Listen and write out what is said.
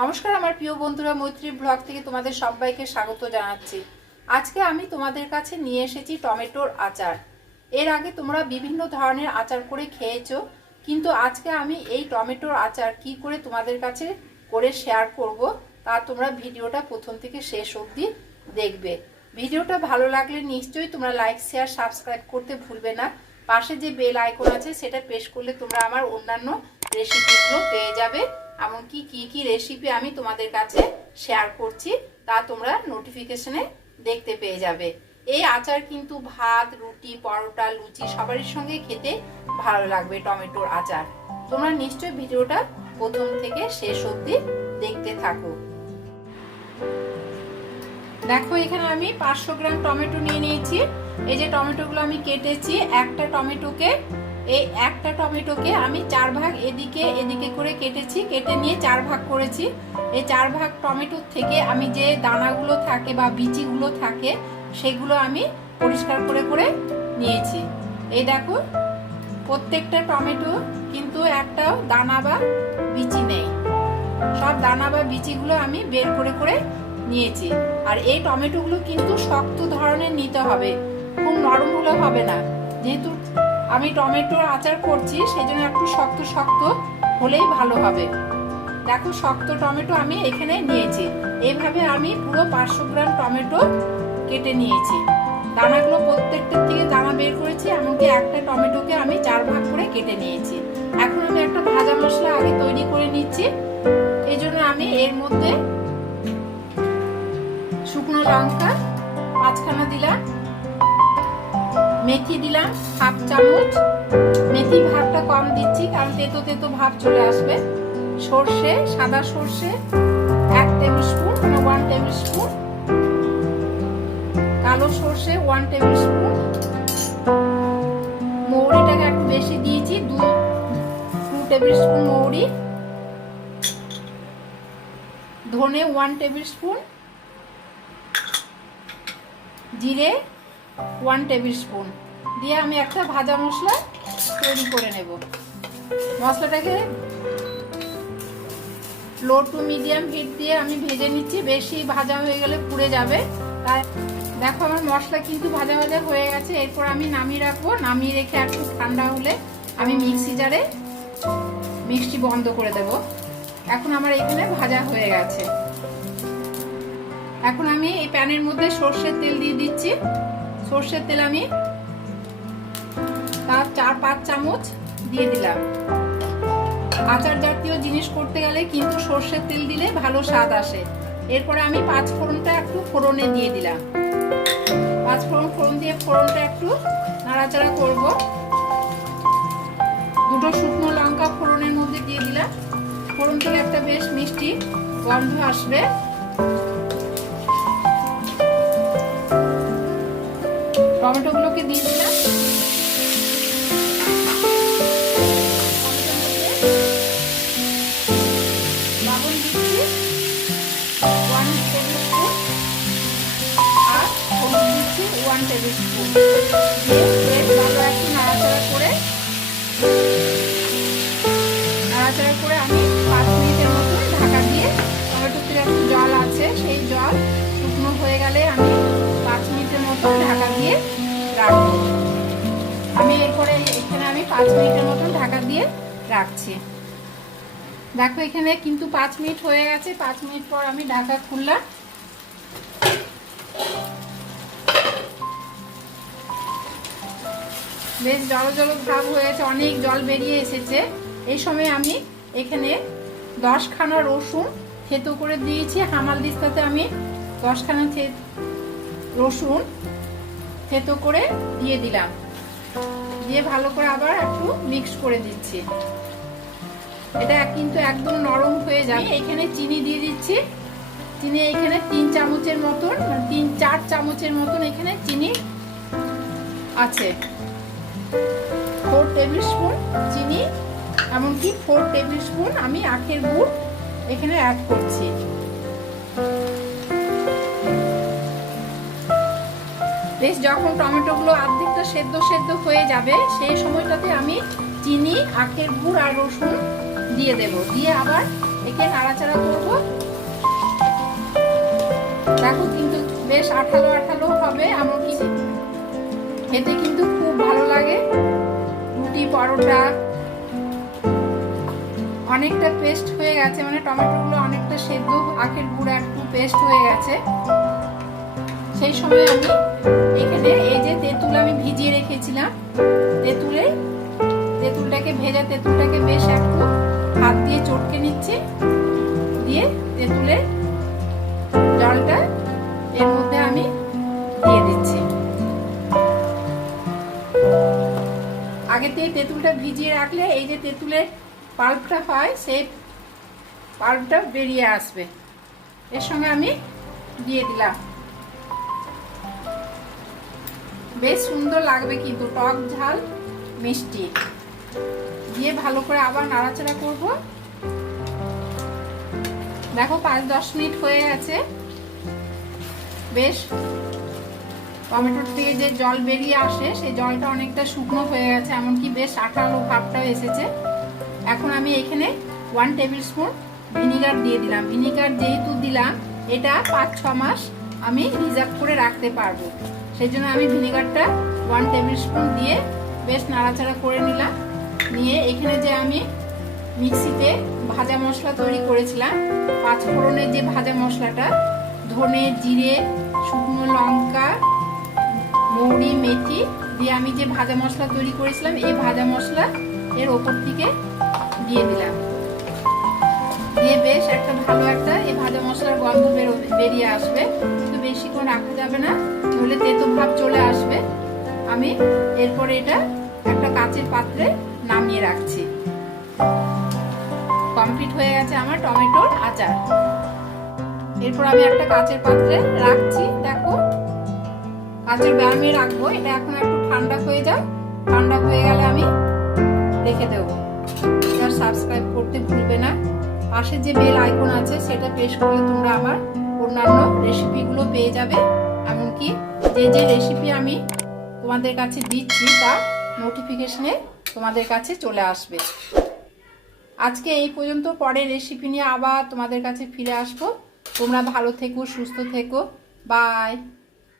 নমস্কার আমার প্রিয় বন্ধুরা, মৈত্রী ব্লগ থেকে তোমাদের সবাইকে স্বাগত জানাচ্ছি। আজকে আমি তোমাদের কাছে নিয়ে এসেছি টমেটোর আচার। এর আগে তোমরা বিভিন্ন ধরনের আচার করে খেয়েছো, কিন্তু আজকে আমি এই টমেটোর আচার কি করে তোমাদের কাছে করে শেয়ার করব, তা তোমরা ভিডিওটা প্রথম থেকে শেষ অবধি দেখবে। ভিডিওটা ভালো লাগলে নিশ্চয়ই তোমরা লাইক শেয়ার সাবস্ক্রাইব করতে ভুলবে না। পাশে যে বেল আইকন আছে, সেটা প্রেস করলে তোমরা আমার অন্যান্য রেসিপিগুলো পেয়ে যাবে, এমনকি কি কি রেসিপি আমি তোমাদের কাছে শেয়ার করছি, তা তোমরা নোটিফিকেশনে দেখতে পেয়ে যাবে। এই আচার কিন্তু ভাত, রুটি, পরোটা, লুচি সবারই সঙ্গে খেতে ভালো লাগবে টমেটোর আচার। তোমরা নিশ্চয়ই ভিডিওটা প্রথম থেকে শেষ অবধি দেখতে থাকো। দেখো, এখানে আমি পাঁচশো গ্রাম টমেটো নিয়ে নিয়েছি। এই যে টমেটোগুলো আমি কেটেছি, একটা টমেটোকে এই একটা টমেটোকে আমি চার ভাগ এদিকে এদিকে করে কেটেছি, কেটে নিয়ে চার ভাগ করেছি। এই চার ভাগ টমেটোর থেকে আমি যে দানাগুলো থাকে বা বিচিগুলো থাকে, সেগুলো আমি পরিষ্কার করে করে নিয়েছি। এই দেখো, প্রত্যেকটা টমেটো কিন্তু একটা দানা বা বিচি নেই। সব দানা বা বিচিগুলো আমি বের করে করে নিয়েছি। আর এই টমেটোগুলো কিন্তু শক্ত ধরনের নিতে হবে, খুব নরম হলে হবে না। যেহেতু আমি টমেটোর আচার করছি সেই জন্য একটু শক্ত শক্ত হলেই ভালো হবে। দেখো, শক্ত টমেটো আমি এখানে নিয়েছি। এইভাবে আমি পুরো পাঁচশো গ্রাম টমেটো কেটে নিয়েছি। দানাগুলো প্রত্যেকটার থেকে দানা বের করেছি, এমনকি একটা টমেটোকে আমি চার ভাগ করে কেটে নিয়েছি। এখন আমি একটা ভাজা মশলা আগে তৈরি করে নিচ্ছি। এই জন্য আমি এর মধ্যে শুকনো লঙ্কা, পাঁচখানা দিলাম। মেথি দিলাম, হাফ চামচ। মেথি ভাবটা কম দিচ্ছি, কারণ তেতো তেতো ভাব চলে আসবে। সর্ষে, সাদা সর্ষে, এক টেবিল স্পুন মানে ওয়ান টেবিল স্পুন কালো সর্ষে ওয়ান টেবিল স্পুন মৌরিটাকে একটু বেশি দিয়েছি, দু টু টেবিল স্পুন মৌরি। ধনে ওয়ান টেবিল স্পুন জিরে ওয়ান টেবিল স্পুন দিয়ে আমি একটা ভাজা মশলা তৈরি করে নেব। মশলাটাকে লো টু মিডিয়াম হিট দিয়ে আমি ভেজে নিচ্ছি। বেশি ভাজা হয়ে গেলে পুড়ে যাবে। তাই দেখো আমার মশলা কিন্তু ভাজা ভাজা হয়ে গেছে। এরপর আমি নামিয়ে রাখব। নামিয়ে রেখে একটু ঠান্ডা হলে আমি মিক্সি জারে মিক্সি বন্ধ করে দেব। এখন আমার এখানে ভাজা হয়ে গেছে। এখন আমি এই প্যানের মধ্যে সর্ষের তেল দিয়ে দিচ্ছি। সর্ষের তেল আমি তার চার পাঁচ চামচ দিয়ে দিলাম। আচার জাতীয় জিনিস করতে গেলে কিন্তু সর্ষের তেল দিলে ভালো স্বাদ আসে। এরপরে আমি পাঁচ ফোড়নটা একটু ফোড়নে দিয়ে দিলাম। পাঁচ ফোড়ন ফোড়ন দিয়ে ফোড়নটা একটু নাড়াচাড়া করব। দুটো শুকনো লঙ্কা ফোড়নের মধ্যে দিয়ে দিলাম। ফোড়ন থেকে একটা বেশ মিষ্টি গন্ধ আসবে। টমেটোগুলোকে দিয়ে দিলাম। ওয়ান টেবিল স্পুন করে। নাড়াচাড়া করে আমি পাঁচ মিনিটের মতন ঢাকা দিয়ে টমেটোতে জল আছে, সেই জল শুকনো হয়ে গেলে আমি পাঁচ মিনিটের মতন ঢাকা দিয়ে রাখব। আমি এরপরে এখানে আমি পাঁচ মিনিটের মতন ঢাকা দিয়ে রাখছি। দেখো এখানে কিন্তু পাঁচ মিনিট হয়ে গেছে, পাঁচ মিনিট পর আমি ঢাকা খুললাম। বেশ জল জল ভাব হয়েছে, অনেক জল বেরিয়ে এসেছে। এই সময় আমি এখানে দশখানা রসুন থেতো করে দিয়েছি। হামাল দিস্তাতে আমি দশখানা রসুন থেতো করে দিয়ে দিলাম। দিয়ে ভালো করে আবার একটু মিক্স করে দিচ্ছি। এটা কিন্তু একদম নরম হয়ে যাবে। এখানে চিনি দিয়ে দিচ্ছি। চিনি এখানে তিন চামচের মতন, তিন, চার চামচের মতন এখানে চিনি আছে। ফোর টেবিল স্পুন চিনি, এমনকি ফোর টেবিল স্পুন আমি আখের গুড় এখানে অ্যাড করছি। বেশ যখন টমেটোগুলো অর্ধেকটা সেদ্ধ সেদ্ধ হয়ে যাবে, সেই সময়টাতে আমি চিনি, আখের গুড় আর রসুন দিয়ে দেব। দিয়ে আবার একে নাড়াচাড়া করব। দেখো কিন্তু বেশ আঠালো আঠালো হবে, এমনকি খেতে কিন্তু খুব ভালো লাগে। রুটি, পরোটা। অনেকটা পেস্ট হয়ে গেছে মানে টমেটোগুলো অনেকটা সেদ্ধ, আখের গুঁড়া একটু পেস্ট হয়ে গেছে। সেই সময় আমি এখানে এই যে তেঁতুল আমি ভিজিয়ে রেখেছিলাম, তেঁতুলে, তেঁতুলটাকে ভেজা তেঁতুলটাকে বেশ একটু হাত দিয়ে চটকে নিচ্ছি, দিয়ে তেঁতুলের জলটা এর মধ্যে আমি আগে থেকে তেঁতুলটা ভিজিয়ে রাখলে এই যে তেঁতুলের পাল্পটা হয়, সেই পাল্পটা বেরিয়ে আসবে। এর সঙ্গে আমি দিয়ে দিলাম। বেশ সুন্দর লাগবে কিন্তু, টক ঝাল, মিষ্টি। দিয়ে ভালো করে আবার নাড়াচাড়া করব। দেখো, পাঁচ দশ মিনিট হয়ে গেছে। বেশ টমেটোর থেকে যে জল বেরিয়ে আসে, সেই জলটা অনেকটা শুকনো হয়ে গেছে, এমনকি বেশ আঠালো ভাবটাও এসেছে। এখন আমি এখানে ওয়ান টেবিল স্পুন ভিনিগার দিয়ে দিলাম। ভিনিগার যেহেতু দিলাম, এটা পাঁচ, ছ মাস আমি রিজার্ভ করে রাখতে পারব। সেই জন্য আমি ভিনিগারটা ওয়ান টেবিল স্পুন দিয়ে বেশ নাড়াচাড়া করে নিলাম। নিয়ে এখানে যে আমি মিক্সিতে ভাজা মশলা তৈরি করেছিলাম পাঁচ ফোড়নের যে ভাজা মশলাটা, ধনে, জিরে, শুকনো লঙ্কা মৌরি, মেথি দিয়ে আমি যে ভাজা মশলা তৈরি করেছিলাম, এই ভাজা মশলা এর ওপর থেকে দিয়ে দিলাম। দিয়ে বেশ একটা ভালো একটা এই ভাজা মশলার গন্ধ বেরিয়ে আসবে। কিন্তু বেশিক্ষণ রাখা যাবে না নইলে তেতো ভাব চলে আসবে। আমি এরপরে এটা একটা কাচের পাত্রে নামিয়ে রাখছি। কমপ্লিট হয়ে গেছে আমার টমেটোর আচার। এরপর আমি একটা কাচের পাত্রে রাখছি। দেখো কাচের ব্যায়ামে রাখব, এটা এখন একটু ঠান্ডা হয়ে যাক। ঠান্ডা হয়ে গেলে আমি রেখে দেবো। আর সাবস্ক্রাইব করতে ভুলবে না। পাশে যে বেল আইকন আছে, সেটা প্রেস করলে তোমরা আমার অন্যান্য রেসিপিগুলো পেয়ে যাবে। এমনকি যে যে রেসিপি আমি তোমাদের কাছে দিচ্ছি, তা নোটিফিকেশনে তোমাদের কাছে চলে আসবে। আজকে এই পর্যন্ত, পরের রেসিপি নিয়ে আবার তোমাদের কাছে ফিরে আসব। তোমরা ভালো থেকো, সুস্থ থেকো। বাই